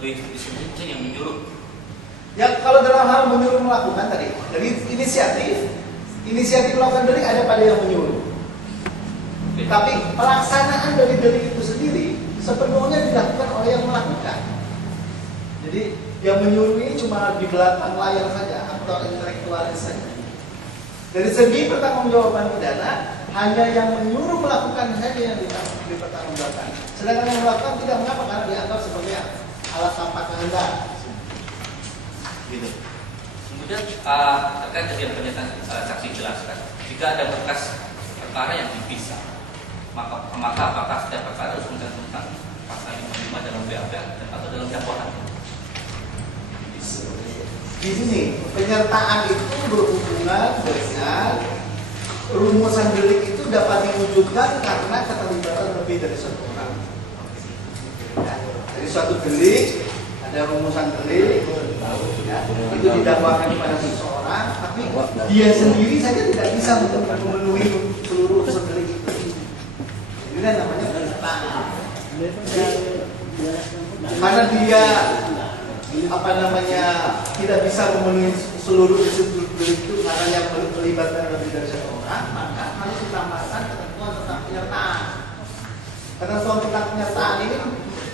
lebih disebutkan yang menyuruh. Ya kalau dalam hal menyuruh melakukan tadi, dari inisiatif melakukan delik ada pada yang menyuruh. Tapi pelaksanaan dari delik itu sendiri sepenuhnya dilakukan oleh yang melakukan. Jadi yang menyuruh ini cuma di belakang layar saja atau intelektualis saja. Dari segi pertanggungjawaban pidana, hanya yang menyuruh melakukan saja yang dipertanggungjawabkan. Sedangkan yang melakukan tidak mengapa karena dianggap sebagai alat tanpa kehendak. Gitu. Kemudian terkait dengan pernyataan saksi jelaskan, jika ada berkas perkara yang dipisah, maka apakah setiap perkara harus mencantumkan pasal 55 dalam BAP atau dalam dakwaan? Di sini penyertaan itu berhubungan dengan rumusan delik itu dapat diwujudkan karena keterlibatan lebih dari satu orang. Ya, dari suatu delik ada rumusan delik, ya, itu didakwakan kepada seseorang, tapi dia sendiri saja tidak bisa untuk memenuhi seluruh unsur delik itu. Ini namanya penyertaan. Karena dia tidak bisa memenuhi seluruh unsur delik itu karena yang melibatkan lebih dari satu orang, maka harus ditambahkan ketentuan tentang penyertaan. Ketentuan tentang penyertaan ini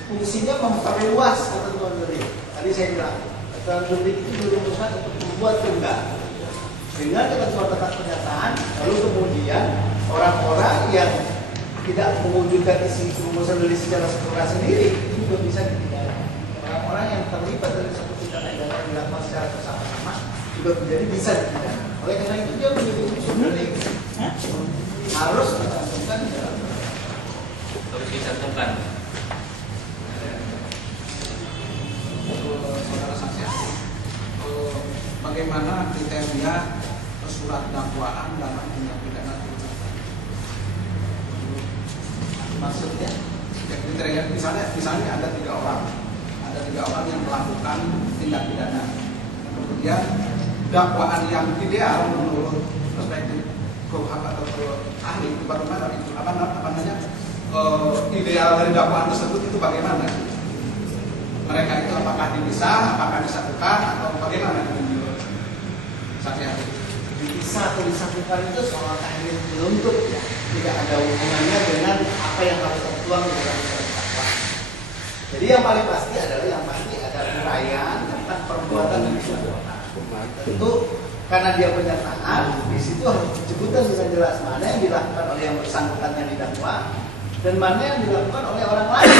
fungsinya memperluas ketentuan delik. Tadi saya bilang ketentuan delik itu dirumuskan untuk membuat tunggal. Dengan ketentuan tentang penyertaan, lalu kemudian orang-orang yang tidak mewujudkan isi rumusan delik secara sempurna sendiri itu juga bisa dipidana. Orang-orang yang terlibat dari satu tindak pidana yang dilakukan secara bersama-sama juga menjadi bisa dipidana. Oleh karena itu dia menjadi unsur delik harus dicantumkan di dalam. Harus dicantumkan. Saudara saksi, bagaimana kriteria surat dakwaan dalam tindak pidana turut serta? Maksudnya? Ya, kriteria misalnya ada tiga orang yang melakukan tindak pidana. Kemudian dakwaan yang ideal menurut perspektif Kuhap atau ahli itu bagaimana itu ideal dari dakwaan tersebut itu bagaimana? Mereka itu apakah dipisah, apakah disatukan, atau bagaimana menurut saksi ahli? Dipisah atau disatukan itu soal teknis penuntut, ya. Tidak ada hubungannya dengan apa yang harus tertuang di dalam dakwaan. Jadi yang paling pasti adalah ada uraian tentang perbuatan yang dilakukan. Tentu karena dia penyertaan, di situ harus disebutkan dengan jelas mana yang dilakukan oleh yang bersangkutan yang didakwa dan mana yang dilakukan oleh orang lain.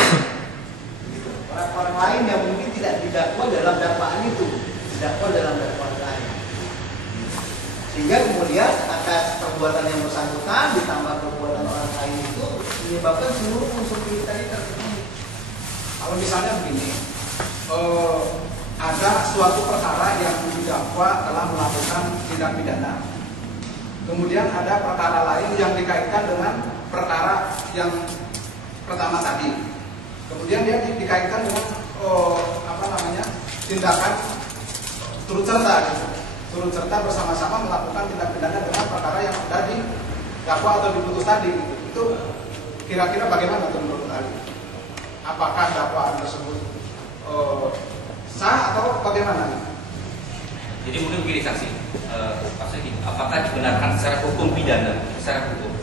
Orang lain yang mungkin tidak didakwa dalam dakwaan itu, didakwa dalam dakwaan lain. Sehingga kemudian atas perbuatan yang bersangkutan ditambah perbuatan orang lain itu menyebabkan seluruh unsur delik tadi terpenuhi. Kalau misalnya begini, ada suatu perkara yang didakwa telah melakukan tindak pidana. Kemudian ada perkara lain yang dikaitkan dengan perkara yang pertama tadi. Kemudian dia dikaitkan dengan tindakan turut serta bersama-sama melakukan tindak pidana dengan perkara yang ada di dakwa atau diputus tadi. Itu kira-kira bagaimana menurut ahli? Apakah dakwaan tersebut sah atau bagaimana? Jadi mungkin begini saksi, apakah dibenarkan secara hukum pidana, secara hukum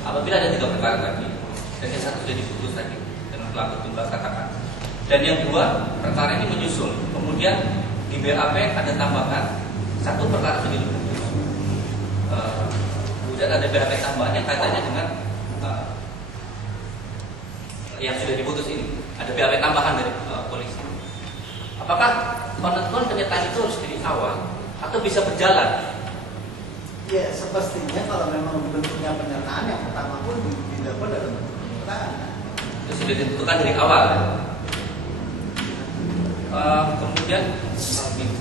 apabila ada tiga perkara tadi dan yang satu sudah diputus tadi dengan pelaku tunggal katakan, dan yang dua perkara ini menyusul, kemudian di BAP ada tambahan satu perkara sudah diputus, kemudian ada BAP tambahan yang kaitannya dengan yang sudah diputus ini, ada BAP tambahan dari polisi. Apakah penentuan penyertaan itu harus dari awal atau bisa berjalan? Ya semestinya kalau memang bentuknya penyertaan yang pertama pun didakwa dalam bentuk penyertaan. Itu sudah ditentukan dari awal. Kemudian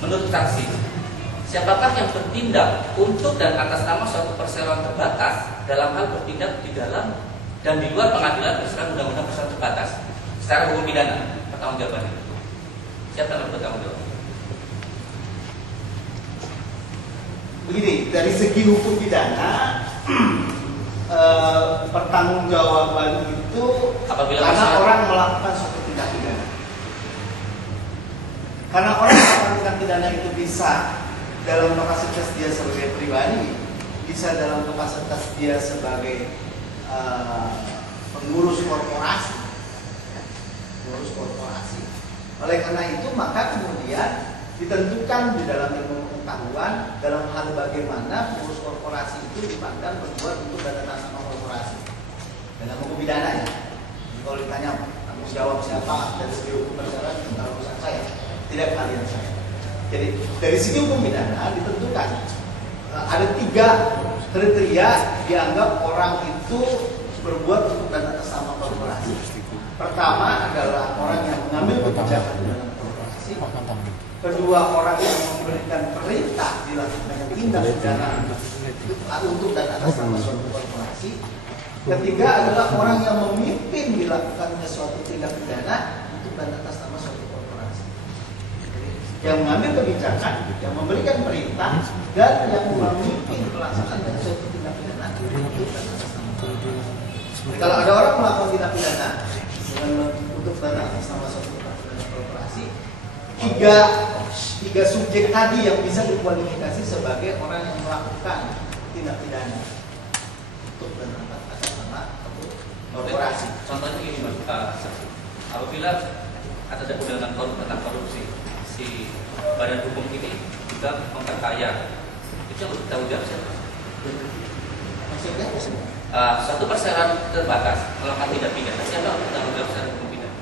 menurut saksi, siapakah yang bertindak untuk dan atas nama suatu perseroan terbatas dalam hal bertindak di dalam dan di luar pengadilan berdasarkan undang-undang perseroan terbatas secara hukum pidana? Pertanggungjawabannya siapa yang bertanggung jawab? Begini, dari segi hukum pidana pertanggungjawaban itu apabila karena masalah orang melakukan suatu tindak pidana. Karena orang melakukan tindak pidana itu bisa dalam kapasitas dia sebagai pribadi, bisa dalam kapasitas dia sebagai pengurus korporasi, pengurus korporasi. Oleh karena itu maka kemudian ditentukan di dalam ilmu pengetahuan dalam hal bagaimana pengurus korporasi itu dipandang berbuat untuk dana nasabah korporasi dalam hukum pidana ya. Jadi kalau ditanya tanggung jawab siapa dari segi hukum perjalanan tentang urusan saya, tidak kalian saya. Jadi dari segi hukum pidana ditentukan ada 3 kriteria dianggap orang itu berbuat untuk dana nasabah korporasi. Pertama adalah orang yang mengambil kebijakan dalam korporasi. Kedua, orang yang memberikan perintah dilakukannya tindak pidana untuk dan atas nama suatu korporasi. Ketiga adalah orang yang memimpin dilakukannya suatu tindak pidana untuk dan atas nama suatu korporasi. Yang mengambil kebijakan, yang memberikan perintah, dan yang memimpin pelaksanaan dari suatu tindak pidana untuk dan atas nama korporasi. Kalau ada orang melakukan tindak pidana untuk dan atas nama suatu korporasi, tiga subjek tadi yang bisa dikualifikasi sebagai orang yang melakukan tindak pidana untuk dan atas nama korporasi. Contohnya gini Mas, apabila ada undang-undang tentang korupsi, si badan hukum ini juga memperkaya, itu yang bertanggung jawab siapa? Maksudnya? Satu perseroan terbatas melakukan tindak pidana, siapa yang bertanggung jawab secara hukum pidana?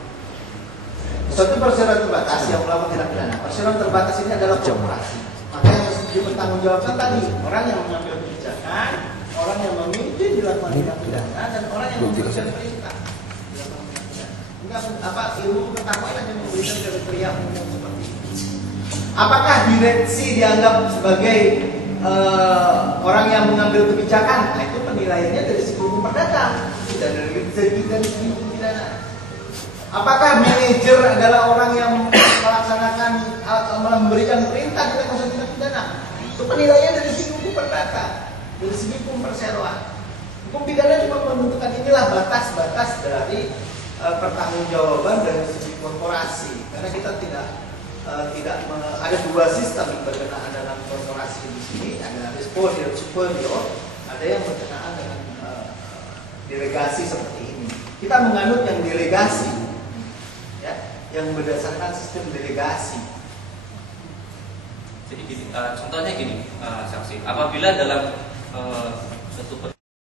Suatu perseroan terbatas yang melakukan tindak pidana. Perseroan terbatas ini adalah korporasi. Maka yang harus dipertanggungjawabkan tadi orang yang mengambil kebijakan, orang yang memimpin dilakukan tindak pidana, dan orang yang memberikan perintah. Enggak apa ilmu pengetahuan yang memberikan kriteria umum seperti ini. Apakah direksi dianggap sebagai orang yang mengambil kebijakan? Nah, itu penilaiannya dari segi hukum perdata, tidak dari segi hukum pidana. Apakah manajer adalah orang yang melaksanakan memberikan perintah kepada unsur tindak pidana? Itu penilaian dari segi hukum perdata, dari segi hukum perseroan. Hukum pidana cuma menentukan inilah batas-batas dari pertanggungjawaban dari segi korporasi. Karena kita tidak ada 2 sistem berkenaan dalam korporasi di sini, ada respondeat superior, ada yang berkenaan dengan delegasi seperti ini. Kita menganut yang delegasi, ya, yang berdasarkan sistem delegasi. Jadi gini, contohnya gini, saksi, apabila dalam suatu